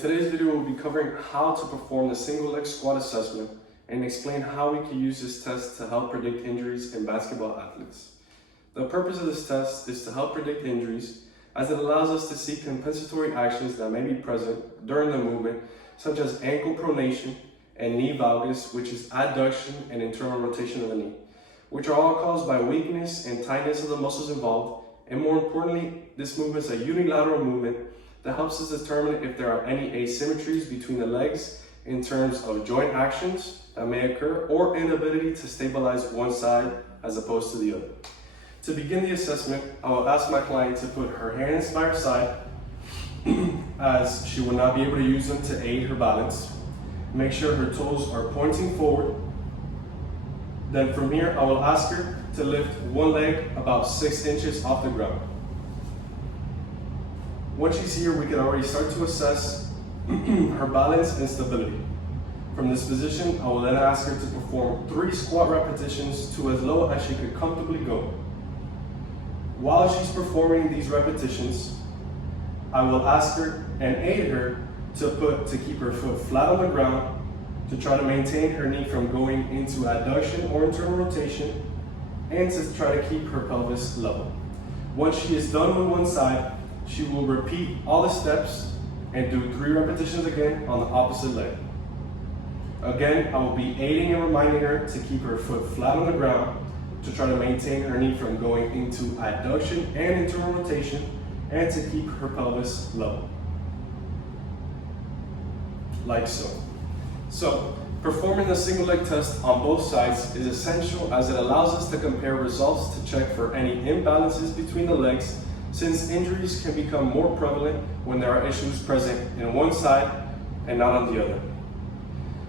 Today's video will be covering how to perform the single leg squat assessment and explain how we can use this test to help predict injuries in basketball athletes. The purpose of this test is to help predict injuries as it allows us to see compensatory actions that may be present during the movement, such as ankle pronation and knee valgus, which is adduction and internal rotation of the knee, which are all caused by weakness and tightness of the muscles involved. And more importantly, this movement is a unilateral movement that helps us determine if there are any asymmetries between the legs in terms of joint actions that may occur or inability to stabilize one side as opposed to the other. To begin the assessment, I will ask my client to put her hands by her side as she will not be able to use them to aid her balance. Make sure her toes are pointing forward. Then from here, I will ask her to lift one leg about 6 inches off the ground. Once she's here, we can already start to assess her balance and stability. From this position, I will then ask her to perform 3 squat repetitions to as low as she could comfortably go. While she's performing these repetitions, I will ask her and aid her to keep her foot flat on the ground, to try to maintain her knee from going into adduction or internal rotation, and to try to keep her pelvis level. Once she is done with one side, she will repeat all the steps and do 3 repetitions again on the opposite leg. Again, I will be aiding and reminding her to keep her foot flat on the ground, to try to maintain her knee from going into adduction and internal rotation, and to keep her pelvis level. Like so. So, performing the single leg test on both sides is essential as it allows us to compare results to check for any imbalances between the legs, since injuries can become more prevalent when there are issues present in one side and not on the other.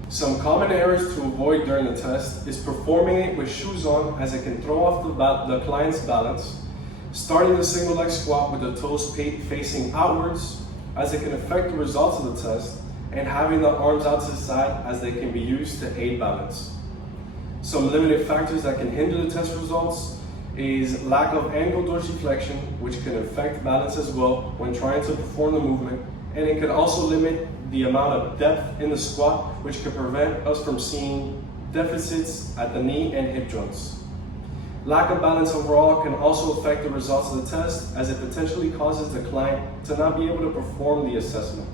Some common errors to avoid during the test is performing it with shoes on, as it can throw off the client's balance, starting the single leg squat with the toes facing outwards, as it can affect the results of the test, and having the arms out to the side, as they can be used to aid balance. Some limited factors that can hinder the test results is lack of angle dorsiflexion, which can affect balance as well when trying to perform the movement, and it can also limit the amount of depth in the squat, which can prevent us from seeing deficits at the knee and hip joints. Lack of balance overall can also affect the results of the test, as it potentially causes the client to not be able to perform the assessment.